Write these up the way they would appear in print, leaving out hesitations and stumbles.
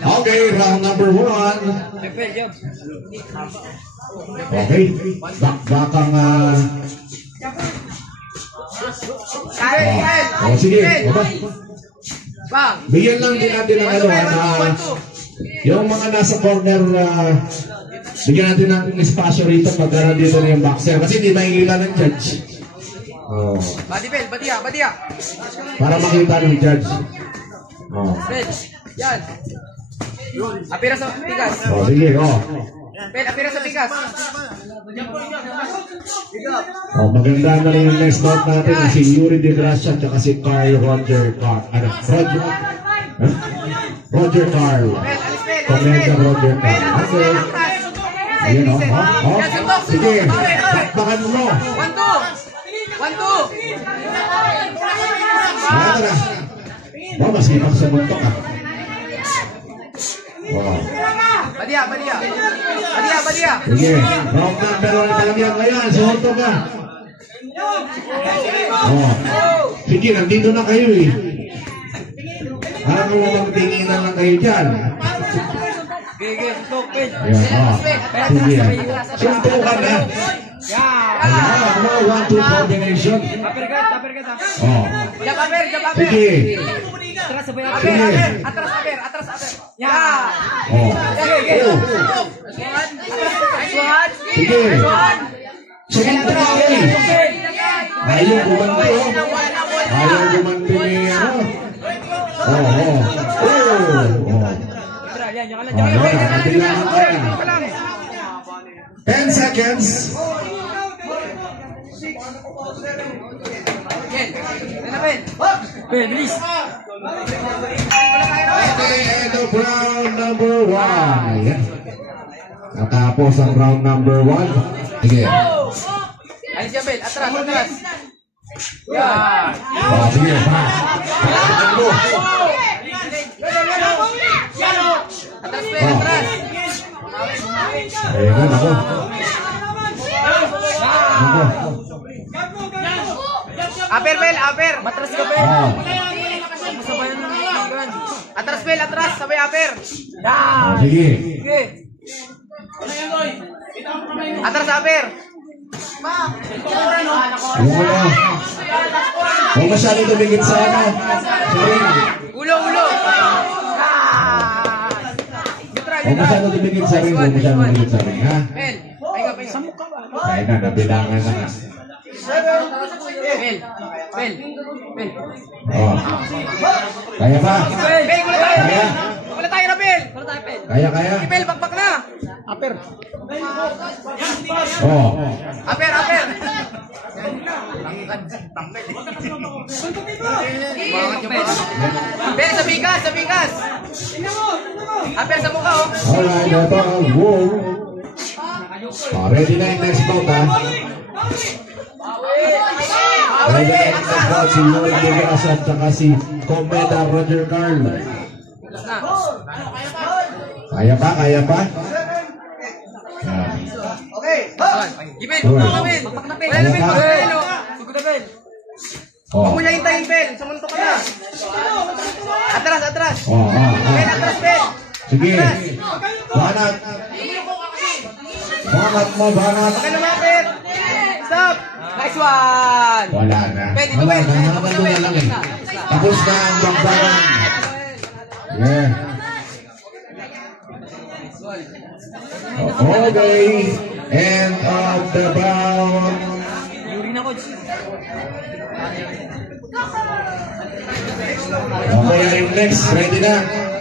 Okay, round number 1. Okay, bakang sige, bigyan lang din natin ng yung mga nasa corner, bigyan natin ng espasyo rito pag dito na yung boxer kasi hindi makikita ng judge. Badibel, badia. Para makita ng judge. Yan. Apira sa tigas. Sige, Bel, apira sa tigas. Maganda na rin yung next note natin si Yuri De Gracia at si Carl Roger Carl. Roger Carl. Komenta Roger Carl. Okay. Ayan sige, bakbakan mo. 1-2. Masipag sa mundo ka. Badia. Sige, round number 1 ka lang yan. Ayan, suhunto ka. Sige, nandito na kayo eh. Ano mo magtinginan lang kayo dyan? Sige, sunto ka na. Ayan, 1-2 combination. Sige. Atras, Yan. Sige. Sunto ka eh. Ayaw gumanti ni ano. 10 seconds. Bilis. Okay, end of round number 1. Natapos ang round number 1. Sige. Alis yan, Bel. Atras. Yan. Sige, pa. Atras, Bel. Atras. Ayan, ako. Aper, Bel. Aper. Matras ka, Bel. Atras, Bel. Atras. Sabay, Aper. Sige. Atras, Aper. Huwag masyadong tumingin sa ano. Ulo. Huwag masyadong tumingin sa ring. Huwag masyadong tumingin sa ring, ha? Bel. Sa mukha ba? Kaya na, nabilangan na nga. Bel. Kaya pa? Bel, Kaya? wala tayo na, Bel. Kaya? Bel, bakbak na. Aper. Aper. Bel, sa bigas. Aper sa mukha, Alright, ready na yung next bout, ha? Ready na yung next bout, si Lloyd De Gracia at saka si Komeda Roger Carl. Kaya pa? Okay. Bel, bakbak na, Bel. Wala na, Bel. Sugod na, Bel. Huwag mo niya hintayin, Bel. Sumunto ka na. Atras. Bel, atras, Bel. Sige. Banat. Banat. Okay naman, Bel. Stop. Nice one. Wala na. Bel, dito, Bel. Nandun na lang eh. Tapos na ang bakbakan. Yeah. Okay. End of the bout. Okay, yung next, ready na.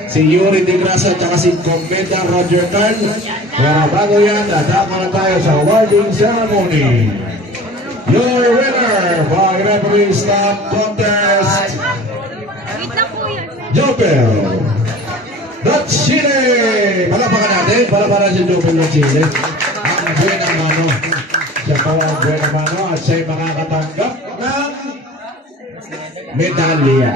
Si Yuri De Gracia at si Komeda Roger Carl. Pero bago yan, atama na tayo sa awarding ceremony. Your winner by referee stop contest, Jopel Chile. Palapakan natin si Jopel Chile. Ang buena mano. Siya po ang buena mano at siya'y makakatanggap ng medalya.